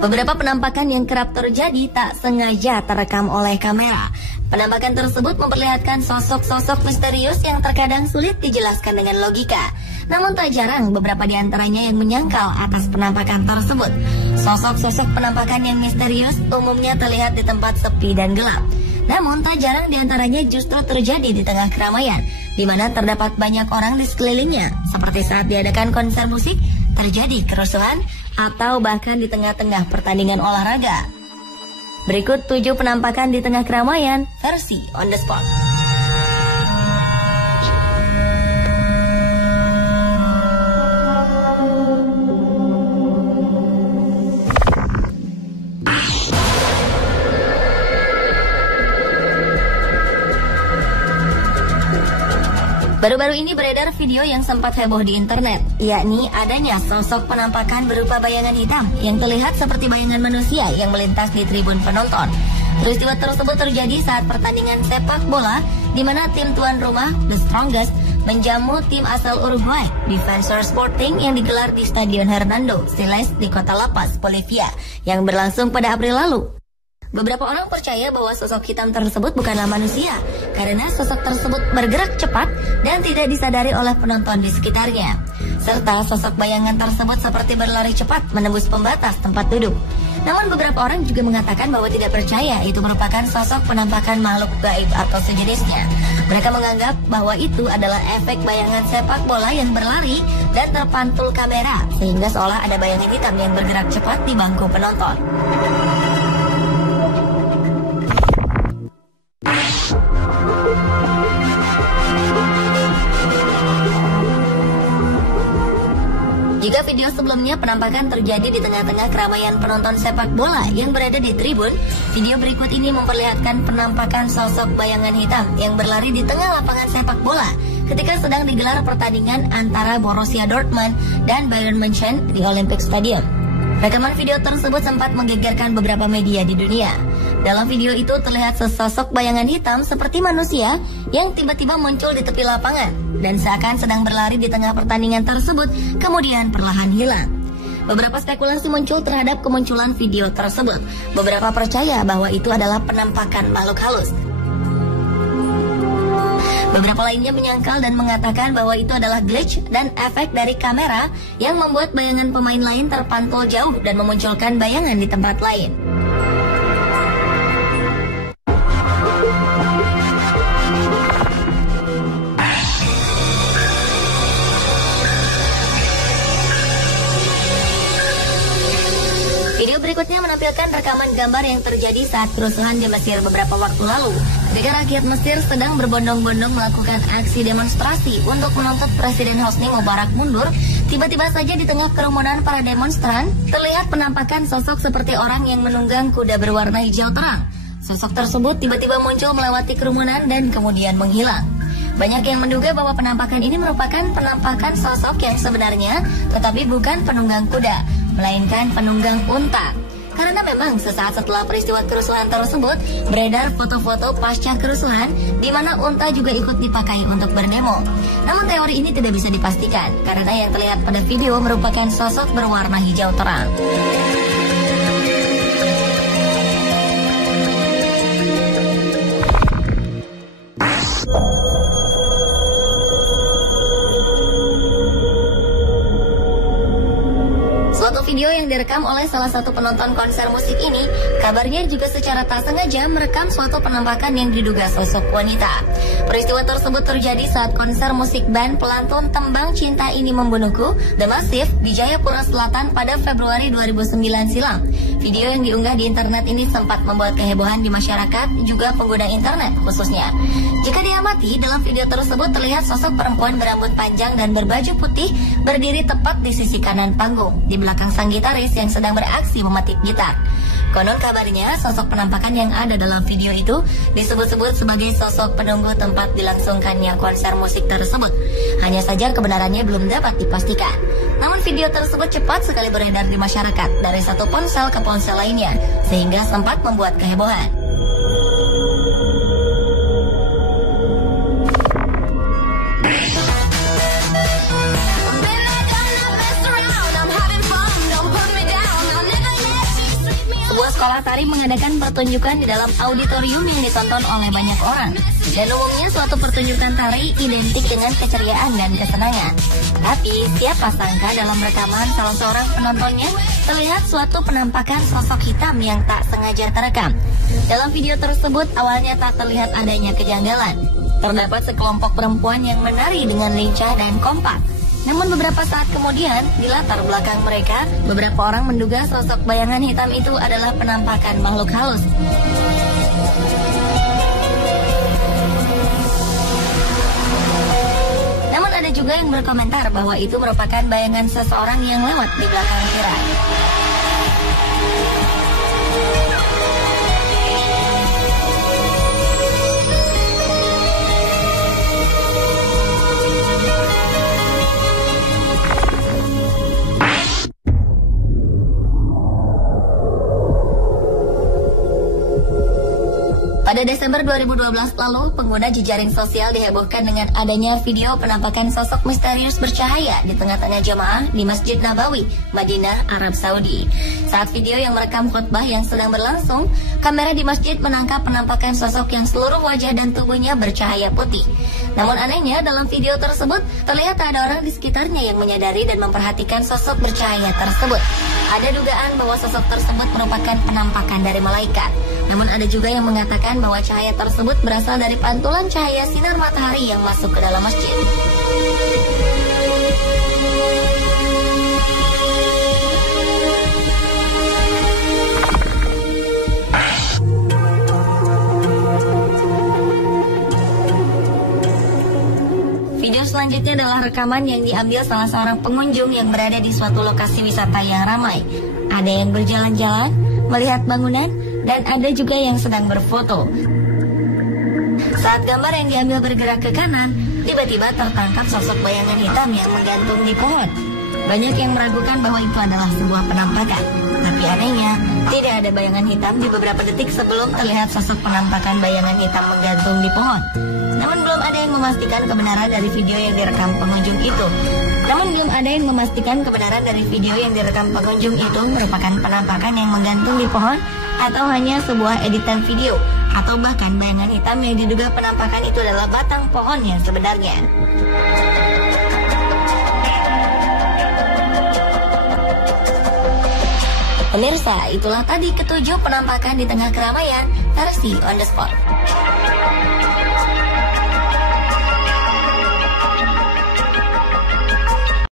Beberapa penampakan yang kerap terjadi tak sengaja terekam oleh kamera. Penampakan tersebut memperlihatkan sosok-sosok misterius yang terkadang sulit dijelaskan dengan logika. Namun tak jarang beberapa di antaranya yang menyangkal atas penampakan tersebut. Sosok-sosok penampakan yang misterius umumnya terlihat di tempat sepi dan gelap. Namun tak jarang di antaranya justru terjadi di tengah keramaian, di mana terdapat banyak orang di sekelilingnya, seperti saat diadakan konser musik, terjadi kerusuhan, atau bahkan di tengah-tengah pertandingan olahraga. Berikut 7 penampakan di tengah keramaian versi on the spot. Baru-baru ini beredar video yang sempat heboh di internet, yakni adanya sosok penampakan berupa bayangan hitam yang terlihat seperti bayangan manusia yang melintas di tribun penonton. Peristiwa tersebut terjadi saat pertandingan sepak bola di mana tim tuan rumah, The Strongest, menjamu tim asal Uruguay, Defensor Sporting, yang digelar di Stadion Hernando Siles di kota La Paz, Bolivia, yang berlangsung pada April lalu. Beberapa orang percaya bahwa sosok hitam tersebut bukanlah manusia karena sosok tersebut bergerak cepat dan tidak disadari oleh penonton di sekitarnya. Serta sosok bayangan tersebut seperti berlari cepat menembus pembatas tempat duduk. Namun beberapa orang juga mengatakan bahwa tidak percaya itu merupakan sosok penampakan makhluk gaib atau sejenisnya. Mereka menganggap bahwa itu adalah efek bayangan sepak bola yang berlari dan terpantul kamera, sehingga seolah ada bayangan hitam yang bergerak cepat di bangku penonton. Jika video sebelumnya penampakan terjadi di tengah-tengah keramaian penonton sepak bola yang berada di tribun, video berikut ini memperlihatkan penampakan sosok bayangan hitam yang berlari di tengah lapangan sepak bola ketika sedang digelar pertandingan antara Borussia Dortmund dan Bayern München di Olympic Stadium. Rekaman video tersebut sempat menggegerkan beberapa media di dunia. Dalam video itu terlihat sesosok bayangan hitam seperti manusia yang tiba-tiba muncul di tepi lapangan dan seakan sedang berlari di tengah pertandingan tersebut, kemudian perlahan hilang. Beberapa spekulasi muncul terhadap kemunculan video tersebut. Beberapa percaya bahwa itu adalah penampakan makhluk halus. Beberapa lainnya menyangkal dan mengatakan bahwa itu adalah glitch dan efek dari kamera yang membuat bayangan pemain lain terpantul jauh dan memunculkan bayangan di tempat lain. Video berikutnya menampilkan rekaman gambar yang terjadi saat kerusuhan di Mesir beberapa waktu lalu. Ketika rakyat Mesir sedang berbondong-bondong melakukan aksi demonstrasi untuk menuntut Presiden Hosni Mubarak mundur, tiba-tiba saja di tengah kerumunan para demonstran, terlihat penampakan sosok seperti orang yang menunggang kuda berwarna hijau terang. Sosok tersebut tiba-tiba muncul melewati kerumunan dan kemudian menghilang. Banyak yang menduga bahwa penampakan ini merupakan penampakan sosok yang sebenarnya, tetapi bukan penunggang kuda, melainkan penunggang unta. Karena memang sesaat setelah peristiwa kerusuhan tersebut, beredar foto-foto pasca kerusuhan di mana unta juga ikut dipakai untuk berdemo. Namun teori ini tidak bisa dipastikan, karena yang terlihat pada video merupakan sosok berwarna hijau terang. Video yang direkam oleh salah satu penonton konser musik ini, kabarnya juga secara tak sengaja merekam suatu penampakan yang diduga sosok wanita. Peristiwa tersebut terjadi saat konser musik band pelantun Tembang Cinta Ini Membunuhku, The Massive, di Jayapura Selatan pada Februari 2009 silam. Video yang diunggah di internet ini sempat membuat kehebohan di masyarakat, juga pengguna internet khususnya. Jika diamati, dalam video tersebut terlihat sosok perempuan berambut panjang dan berbaju putih berdiri tepat di sisi kanan panggung, di belakang sang gitaris yang sedang beraksi memetik gitar. Konon kabarnya, sosok penampakan yang ada dalam video itu disebut-sebut sebagai sosok penunggu tempat dilangsungkannya konser musik tersebut. Hanya saja kebenarannya belum dapat dipastikan. Namun video tersebut cepat sekali beredar di masyarakat dari satu ponsel ke ponsel lainnya, sehingga sempat membuat kehebohan. Tari mengadakan pertunjukan di dalam auditorium yang ditonton oleh banyak orang. Dan umumnya suatu pertunjukan tari identik dengan keceriaan dan kesenangan. Tapi siapa sangka dalam rekaman salah seorang penontonnya terlihat suatu penampakan sosok hitam yang tak sengaja terekam. Dalam video tersebut awalnya tak terlihat adanya kejanggalan. Terdapat sekelompok perempuan yang menari dengan lincah dan kompak. Namun beberapa saat kemudian, di latar belakang mereka, beberapa orang menduga sosok bayangan hitam itu adalah penampakan makhluk halus. Namun ada juga yang berkomentar bahwa itu merupakan bayangan seseorang yang lewat di belakang tirai. Pada Desember 2012 lalu, pengguna jejaring sosial dihebohkan dengan adanya video penampakan sosok misterius bercahaya di tengah-tengah jemaah di Masjid Nabawi, Madinah, Arab Saudi. Saat video yang merekam khutbah yang sedang berlangsung, kamera di masjid menangkap penampakan sosok yang seluruh wajah dan tubuhnya bercahaya putih. Namun anehnya, dalam video tersebut terlihat ada orang di sekitarnya yang menyadari dan memperhatikan sosok bercahaya tersebut. Ada dugaan bahwa sosok tersebut merupakan penampakan dari malaikat. Namun ada juga yang mengatakan bahwa cahaya tersebut berasal dari pantulan cahaya sinar matahari yang masuk ke dalam masjid. Video selanjutnya adalah rekaman yang diambil salah seorang pengunjung yang berada di suatu lokasi wisata yang ramai. Ada yang berjalan-jalan, melihat bangunan, dan ada juga yang sedang berfoto. Saat gambar yang diambil bergerak ke kanan, tiba-tiba tertangkap sosok bayangan hitam yang menggantung di pohon. Banyak yang meragukan bahwa itu adalah sebuah penampakan. Tapi anehnya, tidak ada bayangan hitam di beberapa detik sebelum terlihat sosok penampakan bayangan hitam menggantung di pohon. Namun belum ada yang memastikan kebenaran dari video yang direkam pengunjung itu. Merupakan penampakan yang menggantung di pohon atau hanya sebuah editan video, atau bahkan bayangan hitam yang diduga penampakan itu adalah batang pohon yang sebenarnya. Pemirsa, itulah tadi ketujuh penampakan di tengah keramaian versi On The Spot.